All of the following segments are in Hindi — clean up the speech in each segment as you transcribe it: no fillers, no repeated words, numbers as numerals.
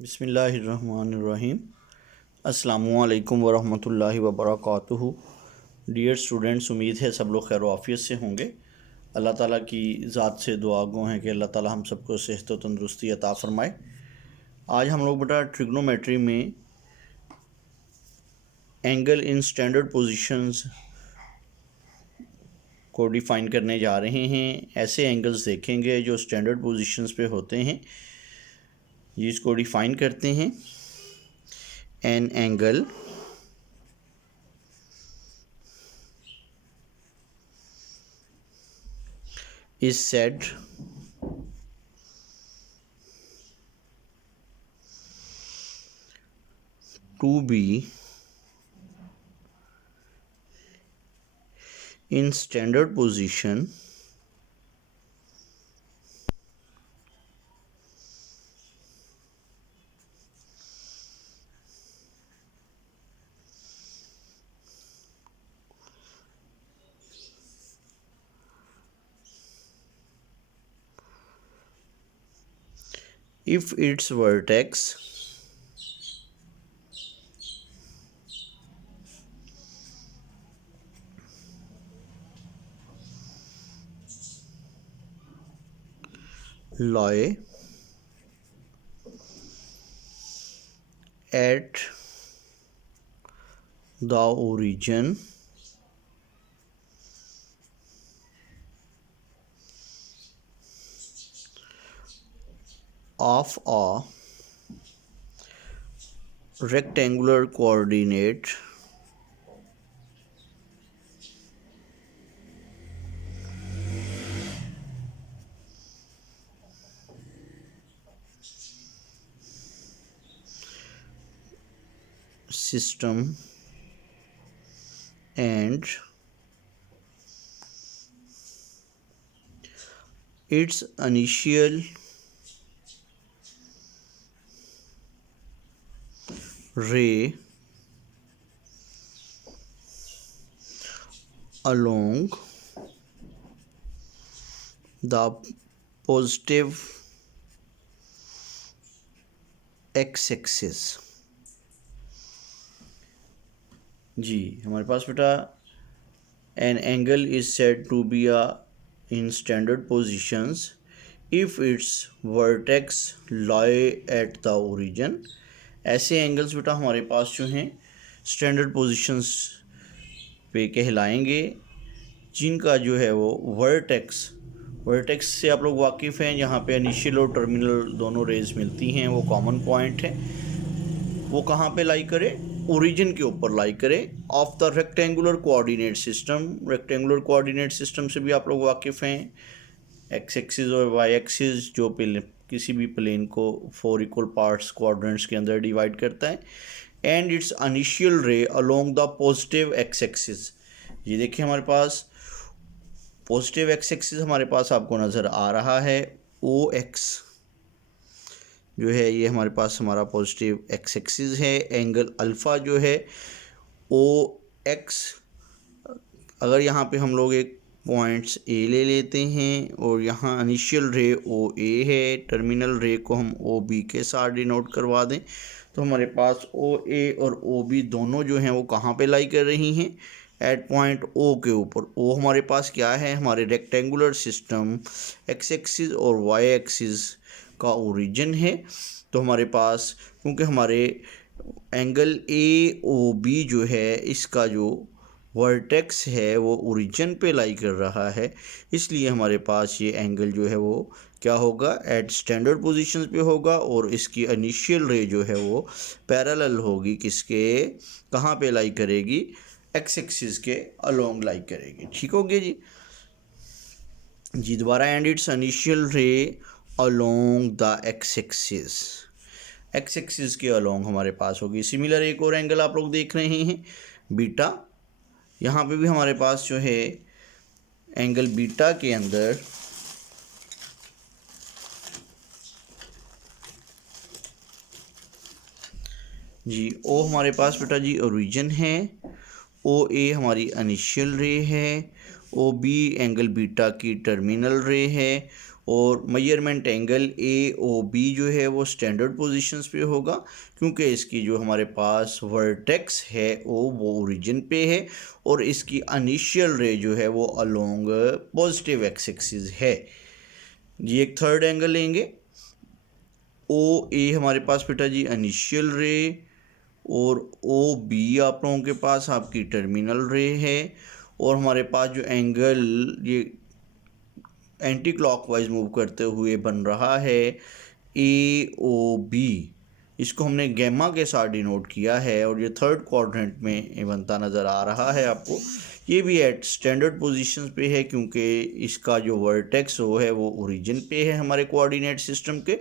बिस्मिल्लाहिर्रहमानिर्रहीम। अस्सलामुअलैकुम वरहमतुल्लाहि वबरकातुहू। डियर स्टूडेंट्स, उम्मीद है सब लोग खैर आफियत से होंगे। अल्लाह ताला की ज़ात से दुआ गो हैं कि अल्लाह ताला हम सबको सेहत व तंदुरुस्ती अता फ़रमाए। आज हम लोग बेटा ट्रिग्नोमेट्री में एंगल इन स्टैंडर्ड पोजीशंस को डिफ़ाइन करने जा रहे हैं। ऐसे एंगल्स देखेंगे जो स्टैंडर्ड पोजीशंस पे होते हैं, जिसको डिफ़ाइन करते हैं। An angle is said to be in standard position if its vertex lie at the origin of a rectangular coordinate system and its initial ray along the positive x-axis। जी हमारे पास बेटा an angle is said to be a in standard positions if it's vertex lie at the origin. ऐसे एंगल्स बेटा हमारे पास जो हैं स्टैंडर्ड पोजीशंस पे कहलाएंगे जिनका जो है वो वर्टेक्स से आप लोग वाकिफ़ हैं, जहाँ पे इनिशियल और टर्मिनल दोनों रेज मिलती हैं, वो कॉमन पॉइंट है। वो कहाँ पे लाई करे? ओरिजिन के ऊपर लाई करे of the rectangular coordinate system. Rectangular coordinate system से भी आप लोग वाकिफ़ हैं। एक्स एक्सिस और वाई एक्सिस जो किसी भी प्लेन को 4 इक्वल पार्ट्स क्वाड्रेंट्स के अंदर डिवाइड करता है। एंड इट्स इनिशियल रे along the positive X axis. ये देखिए हमारे पास पॉजिटिव एक्स एक्सिस हमारे पास आपको नज़र आ रहा है। ओ एक्स जो है ये हमारे पास हमारा पॉजिटिव एक्स एक्सिस है। एंगल अल्फ़ा जो है ओ एक्स, अगर यहाँ पे हम लोग एक पॉइंट्स ए ले लेते हैं और यहाँ इनिशियल रे ओ ए है, टर्मिनल रे को हम ओ बी के साथ डिनोट करवा दें, तो हमारे पास ओ ए और ओ बी दोनों जो हैं वो कहाँ पे लाई कर रही हैं? एट पॉइंट ओ के ऊपर। ओ हमारे पास क्या है? हमारे रेक्टेंगुलर सिस्टम एक्स एक्सिस और वाई एक्सिस का ओरिजिन है। तो हमारे पास क्योंकि हमारे एंगल ए ओ बी जो है इसका जो वर्टेक्स है वो ओरिजिन पे लाई कर रहा है, इसलिए हमारे पास ये एंगल जो है वो क्या होगा? एट स्टैंडर्ड पोजीशंस पे होगा और इसकी इनिशियल रे जो है वो पैरेलल होगी किसके? कहाँ पे लाई करेगी? एक्स एक्सिस के अलोंग लाई करेगी। ठीक हो गया जी दोबारा। एंड इट्स इनिशियल रे along the x axis. X axis के अलोंग हमारे पास होगी। सिमिलर एक और एंगल आप लोग देख रहे हैं बीटा। यहाँ पे भी हमारे पास जो है एंगल बीटा के अंदर जी ओ हमारे पास बेटा जी ओरिजिन है, ओ ए हमारी इनिशियल रे है, ओ बी एंगल बीटा की टर्मिनल रे है, और measurement angle A O B जो है वो स्टैंडर्ड पोजीशंस पे होगा, क्योंकि इसकी जो हमारे पास वर्टेक्स है वो ओरिजिन पे है और इसकी इनिशियल रे जो है वो अलोंग पॉजिटिव एक्स एक्सिस है। जी एक थर्ड एंगल लेंगे, ओ ए हमारे पास बेटा जी इनिशियल रे और ओ बी आप लोगों के पास आपकी टर्मिनल रे है, और हमारे पास जो एंगल ये एंटी क्लॉकवाइज मूव करते हुए बन रहा है ए ओ बी, इसको हमने गैमा के साथ डिनोट किया है और ये थर्ड क्वाड्रेंट में ये बनता नज़र आ रहा है आपको। ये भी एट स्टैंडर्ड पोजीशंस पे है, क्योंकि इसका जो वर्टेक्स वो ओरिजिन पे है हमारे कोऑर्डिनेट सिस्टम के,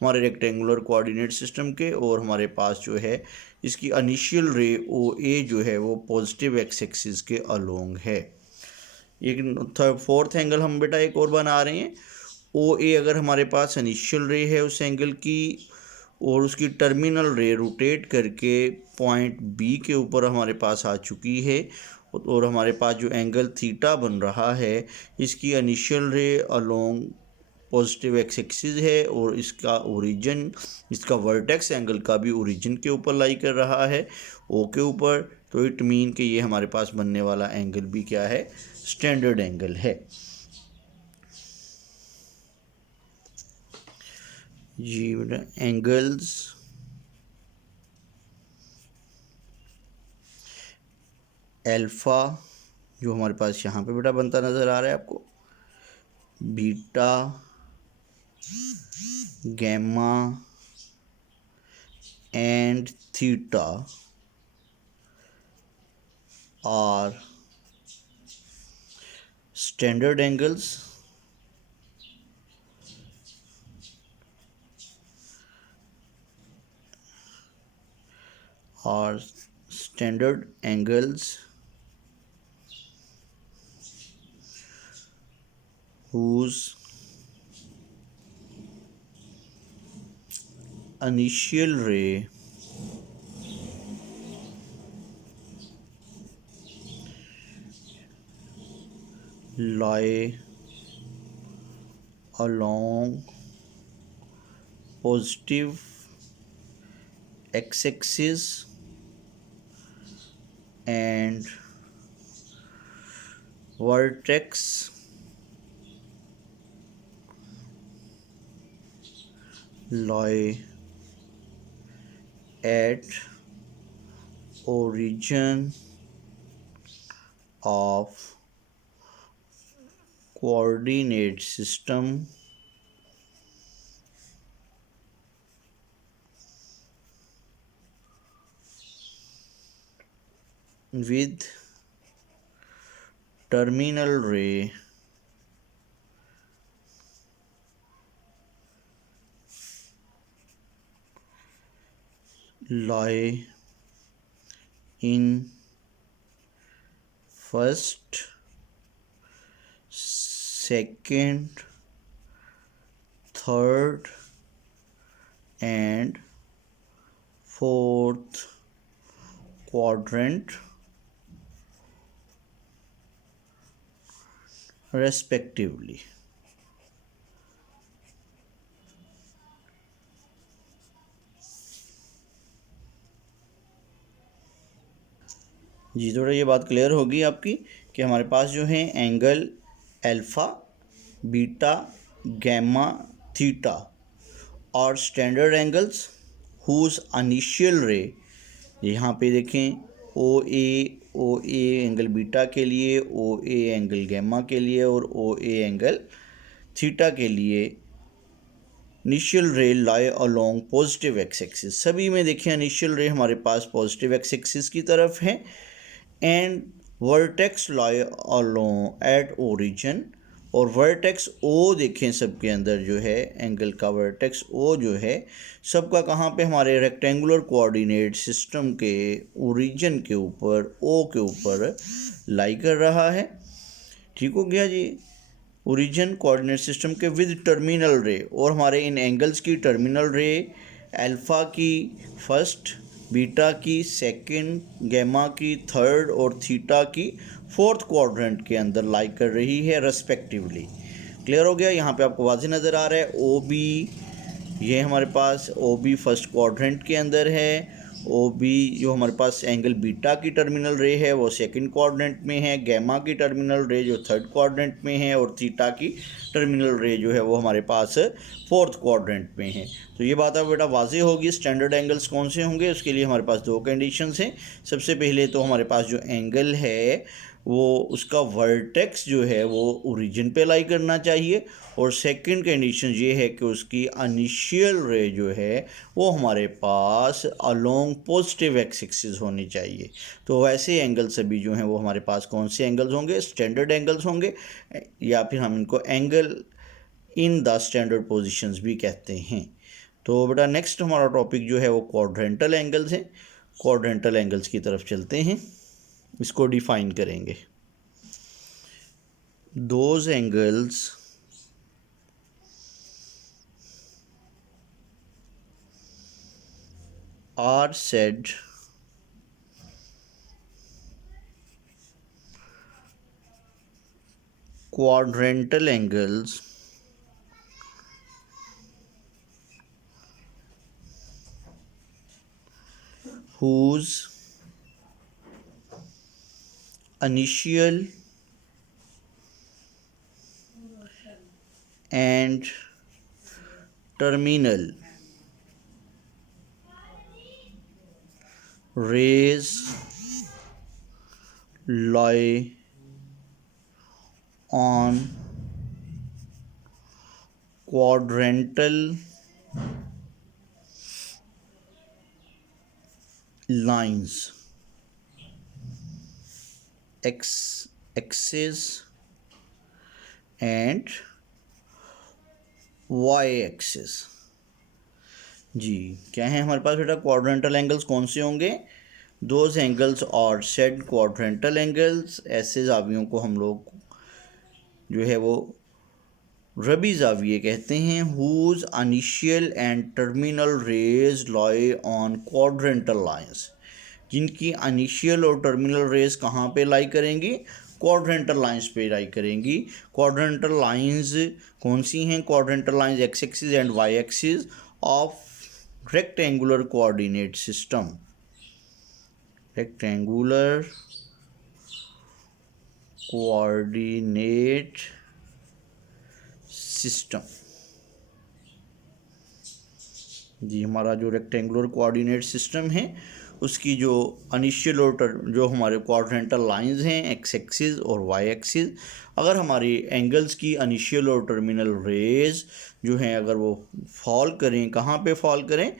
हमारे रेक्टेंगुलर कोऑर्डिनेट सिस्टम के, और हमारे पास जो है इसकी इनिशियल रे ओ ए जो है वो पॉजिटिव एक्स एक्सिस के अलोंग है। एक फोर्थ एंगल हम बेटा एक और बना रहे हैं, ओ ए अगर हमारे पास इनिशियल रे है उस एंगल की और उसकी टर्मिनल रे रोटेट करके पॉइंट बी के ऊपर हमारे पास आ चुकी है, और हमारे पास जो एंगल थीटा बन रहा है इसकी इनिशियल रे अलोंग पॉजिटिव एक्स एक्सिस है और इसका ओरिजिन, इसका वर्टेक्स एंगल का भी ओरिजिन के ऊपर लाई कर रहा है ओ के ऊपर, तो इट मीन कि ये हमारे पास बनने वाला एंगल भी क्या है, स्टैंडर्ड एंगल है। जी बेटा एंगल्स अल्फा जो हमारे पास यहाँ पे बेटा बनता नज़र आ रहा है आपको, beta, gamma and theta are standard angles whose initial ray lie along positive x-axis and vertex lie at origin of coordinate system with terminal ray lie in first, second, third and fourth quadrant respectively। जी थोड़ा ये बात क्लियर होगी आपकी कि हमारे पास जो है angle alpha, beta, gamma, theta और standard angles whose initial ray, यहाँ पे देखें ओ ए एंगल बीटा के लिए, ओ ए एंगल गैमा के लिए और ओ ए एंगल थीटा के लिए इनिशियल रे लाई अलोंग पॉजिटिव एक्स एक्सिस, सभी में देखिए इनिशियल रे हमारे पास पॉजिटिव एक्स एक्सिस की तरफ है and vertex lie along at origin, और वर्टेक्स ओ देखें सबके अंदर जो है एंगल का वर्टेक्स ओ जो है सबका कहाँ पे, हमारे रेक्टेंगुलर कोऑर्डिनेट सिस्टम के ओरिजिन के ऊपर ओ के ऊपर लाई कर रहा है। ठीक हो गया जी, ओरिजिन कोऑर्डिनेट सिस्टम के विद टर्मिनल रे, और हमारे इन एंगल्स की टर्मिनल रे अल्फ़ा की फर्स्ट, बीटा की सेकंड, गैमा की थर्ड और थीटा की फोर्थ क्वाड्रेंट के अंदर लाई कर रही है रेस्पेक्टिवली। क्लियर हो गया? यहाँ पे आपको वाज़ेह नज़र आ रहा है ओ बी, ये हमारे पास ओ बी फर्स्ट क्वाड्रेंट के अंदर है। ओ बी जो हमारे पास एंगल बीटा की टर्मिनल रे है वो सेकंड क्वाड्रेंट में है, गैमा की टर्मिनल रे जो थर्ड क्वाड्रेंट में है, और थीटा की टर्मिनल रे जो है वो हमारे पास फोर्थ क्वाड्रेंट में है। तो ये बात अब बेटा वाज़ेह होगी। स्टैंडर्ड एंगल्स कौन से होंगे, उसके लिए हमारे पास दो कंडीशंस हैं। सबसे पहले तो हमारे पास जो एंगल है वो उसका वर्टेक्स जो है वो ओरिजिन पे लाई करना चाहिए, और सेकंड कंडीशन ये है कि उसकी इनिशियल रे जो है वो हमारे पास अलोंग पॉजिटिव एक्स एक्सिस होनी चाहिए। तो वैसे एंगल सभी जो हैं वो हमारे पास कौन से एंगल्स होंगे, स्टैंडर्ड एंगल्स होंगे, या फिर हम इनको angle in the standard positions भी कहते हैं। तो बेटा नेक्स्ट हमारा टॉपिक जो है वो क्वाड्रेंटल एंगल्स है। क्वाड्रेंटल एंगल्स की तरफ चलते हैं, इसको डिफाइन करेंगे। Those angles are said quadrantal angles whose initial and terminal rays lie on quadrantal lines x axis and y axis। जी क्या है हमारे पास बेटा, क्वाड्रेंटल एंगल्स कौन से होंगे? दोज एंगल्स और सेड क्वाड्रेंटल एंगल्स, ऐसे जावियों को हम लोग जो है वो रबी जाविये कहते हैं। Whose initial and terminal rays lie on quadrantal lines, जिनकी इनिशियल और टर्मिनल रेज कहाँ पे लाई करेंगी? क्वाड्रेंटल लाइंस पे लाई करेंगी। क्वाड्रेंटल लाइंस कौन सी हैं? Quadrantal lines X axis and Y axis of rectangular coordinate system. Rectangular coordinate system. जी हमारा जो रेक्टेंगुलर कोऑर्डिनेट सिस्टम है उसकी जो इनिशियल और जो हमारे क्वाड्रेंटल लाइंस हैं एक्स एक्सिस और वाई एक्सिस, अगर हमारी एंगल्स की इनिशियल और टर्मिनल रेज जो हैं अगर वो फॉल करें, कहाँ पे फॉल करें,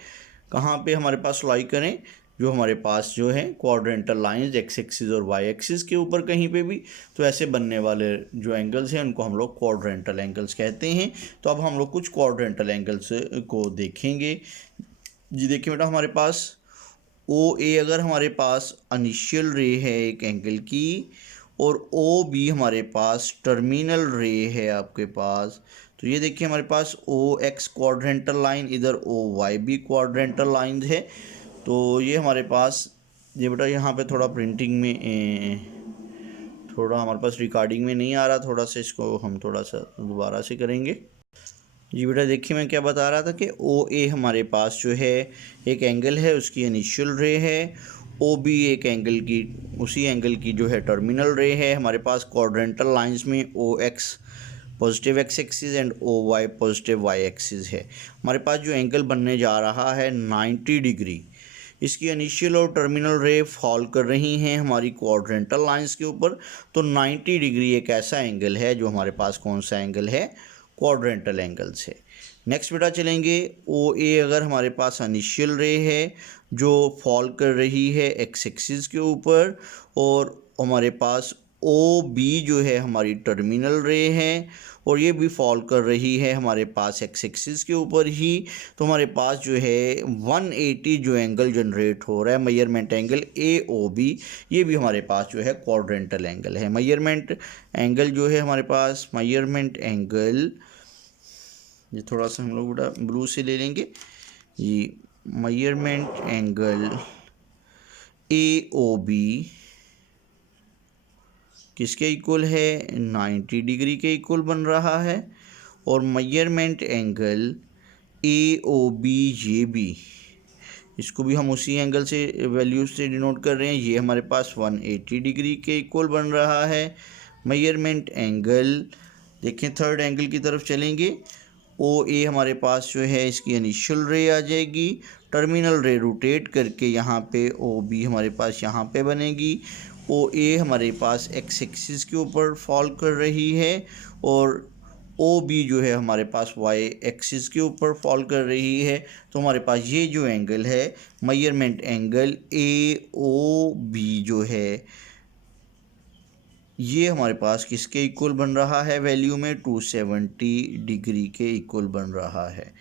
कहाँ पे हमारे पास लाई करें, जो हमारे पास जो है क्वाड्रेंटल लाइंस एक्स एक्सिस और वाई एक्सिस के ऊपर कहीं पे भी, तो ऐसे बनने वाले जो एंगल्स हैं उनको हम लोग क्वाड्रेंटल एंगल्स कहते हैं। तो अब हम लोग कुछ क्वाड्रेंटल एंगल्स को देखेंगे। जी देखिए बेटा, हमारे पास ओ ए अगर हमारे पास इनिशियल रे है एक एंगल की, और ओ बी हमारे पास टर्मिनल रे है आपके पास, तो ये देखिए हमारे पास ओ एक्स क्वाड्रेंटल लाइन, इधर ओ वाई भी क्वाड्रेंटल लाइन है। तो ये हमारे पास, ये बेटा यहाँ पे थोड़ा प्रिंटिंग में थोड़ा हमारे पास रिकॉर्डिंग में नहीं आ रहा, थोड़ा सा इसको हम थोड़ा सा दोबारा से करेंगे। जी बेटा देखिए मैं क्या बता रहा था कि ओ ए हमारे पास जो है एक एंगल है, उसकी इनिशियल रे है। ओ बी एक एंगल की, उसी एंगल की जो है टर्मिनल रे है। हमारे पास क्वाड्रेंटल लाइंस में O X positive X axis and O Y positive Y axis है। हमारे पास जो एंगल बनने जा रहा है 90 डिग्री, इसकी इनिशियल और टर्मिनल रे फॉल कर रही हैं हमारी क्वाड्रेंटल लाइंस के ऊपर। तो 90 डिग्री एक ऐसा एंगल है जो हमारे पास कौन सा एंगल है? क्वाड्रेंटल एंगल्स है। नेक्स्ट बेटा चलेंगे, ओ ए अगर हमारे पास इनिशियल रे है जो फॉल कर रही है एक्स एक्सिस के ऊपर, और हमारे पास ओ बी जो है हमारी टर्मिनल रे है, और ये भी फॉल कर रही है हमारे पास एक्स एक्सिस के ऊपर ही, तो हमारे पास जो है 180 जो एंगल जनरेट हो रहा है measurement angle A O B, ये भी हमारे पास जो है क्वाड्रेंटल एंगल है। मेजरमेंट एंगल जो है हमारे पास, मेजरमेंट एंगल ये थोड़ा सा हम लोग बड़ा ब्लू से ले लेंगे। ये measurement angle A O B किसके इक्वल है, 90 डिग्री के इक्वल बन रहा है। और मेजरमेंट एंगल AOBJB, इसको भी हम उसी एंगल से वैल्यूज से डिनोट कर रहे हैं। ये हमारे पास 180 डिग्री के इक्वल बन रहा है। मेजरमेंट एंगल, देखें थर्ड एंगल की तरफ चलेंगे। OA हमारे पास जो है इसकी इनिशियल रे आ जाएगी, टर्मिनल रे रोटेट करके यहाँ पे OB हमारे पास यहाँ पे बनेगी। OA हमारे पास एक्स एक्सिस के ऊपर फॉल कर रही है और OB जो है हमारे पास वाई एक्सिस के ऊपर फॉल कर रही है। तो हमारे पास ये जो एंगल है मेजरमेंट एंगल AOB जो है ये हमारे पास किसके इक्वल बन रहा है, वैल्यू में 270 डिग्री के इक्वल बन रहा है।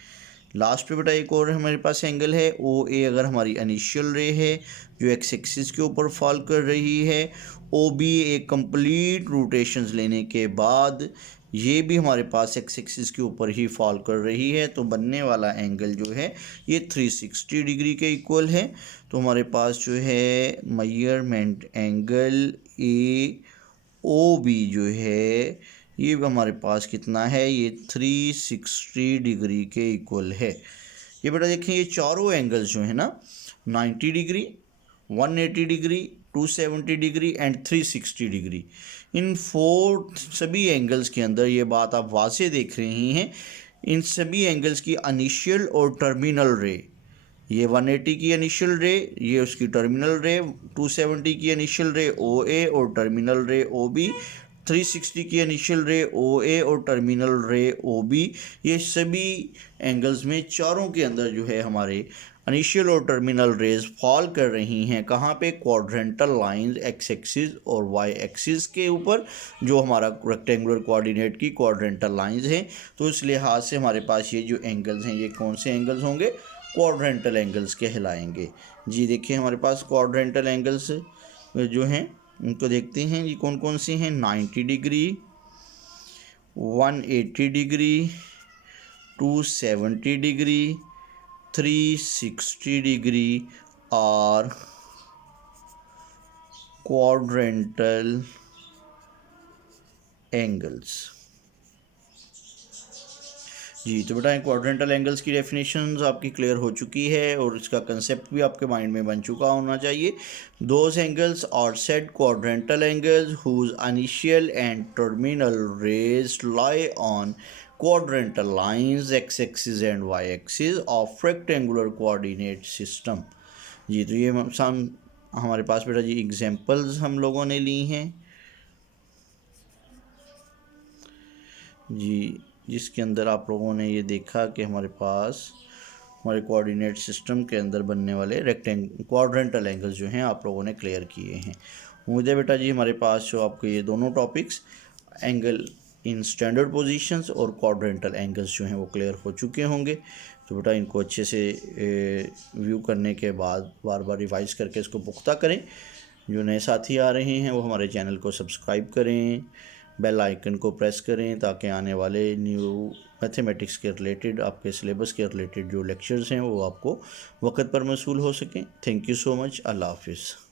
लास्ट पे बेटा एक और हमारे पास एंगल है OA, अगर हमारी इनिशियल रे है जो एक्स एक्सिस के ऊपर फॉल कर रही है, OB एक कंप्लीट रोटेशंस लेने के बाद ये भी हमारे पास एक्स एक्सिस के ऊपर ही फॉल कर रही है, तो बनने वाला एंगल जो है ये 360 डिग्री के इक्वल है। तो हमारे पास जो है मेजरमेंट एंगल AOB जो है ये हमारे पास कितना है, ये 360 डिग्री के इक्वल है। ये बेटा देखें ये चारों एंगल्स जो है ना 90 degree, 180 degree, 270 degree and 360 degree, इन सभी एंगल्स के अंदर ये बात आप वाज़े देख रही हैं, इन सभी एंगल्स की इनिशियल और टर्मिनल रे, ये 180 की इनिशियल रे, ये उसकी टर्मिनल रे, 270 की इनिशियल रे OA और टर्मिनल रे OB, 360 की इनिशियल रे OA और टर्मिनल रे OB, ये सभी एंगल्स में चारों के अंदर जो है हमारे इनिशियल और टर्मिनल रेज फॉल कर रही हैं। कहाँ पे, क्वाड्रेंटल लाइंस एक्स एक्सिस और वाई एक्सिस के ऊपर, जो हमारा रेक्टेंगुलर कोऑर्डिनेट की क्वाड्रेंटल लाइंस हैं। तो इस लिहाज से हमारे पास ये जो एंगल्स हैं ये कौन से एंगल्स होंगे, क्वाड्रेंटल एंगल्स कहलाएंगे। जी देखिए हमारे पास क्वाड्रेंटल एंगल्स जो हैं उनको देखते हैं जी कौन कौन से हैं, 90 डिग्री, 180 डिग्री, 270 डिग्री, 360 डिग्री और क्वाड्रेंटल एंगल्स। जी तो बेटा क्वाड्रेंटल एंगल्स की डेफिनेशंस आपकी क्लियर हो चुकी है और इसका कंसेप्ट भी आपके माइंड में बन चुका होना चाहिए। Those angles are said quadrantal angles whose initial and terminal rays lie on quadrantal lines x axis and y axis of rectangular coordinate system। जी तो ये हमारे पास बेटा जी एग्जांपल्स हम लोगों ने ली हैं जी, जिसके अंदर आप लोगों ने ये देखा कि हमारे पास हमारे कोऑर्डिनेट सिस्टम के अंदर बनने वाले क्वाड्रेंटल एंगल्स जो हैं आप लोगों ने क्लियर किए हैं। उम्मीद है बेटा जी हमारे पास जो आपको ये दोनों topics angle in standard positions और क्वाड्रेंटल एंगल्स जो हैं वो क्लियर हो चुके होंगे। तो बेटा इनको अच्छे से व्यू करने के बाद बार बार रिवाइज़ करके इसको पुख्ता करें। जो नए साथी आ रहे हैं वो हमारे चैनल को सब्सक्राइब करें, बेल आइकन को प्रेस करें ताकि आने वाले न्यू मैथमेटिक्स के रिलेटेड, आपके सिलेबस के रिलेटेड जो लेक्चर्स हैं वो आपको वक्त पर मौसूल हो सकें। Thank you so much. अल्लाह हाफिज़।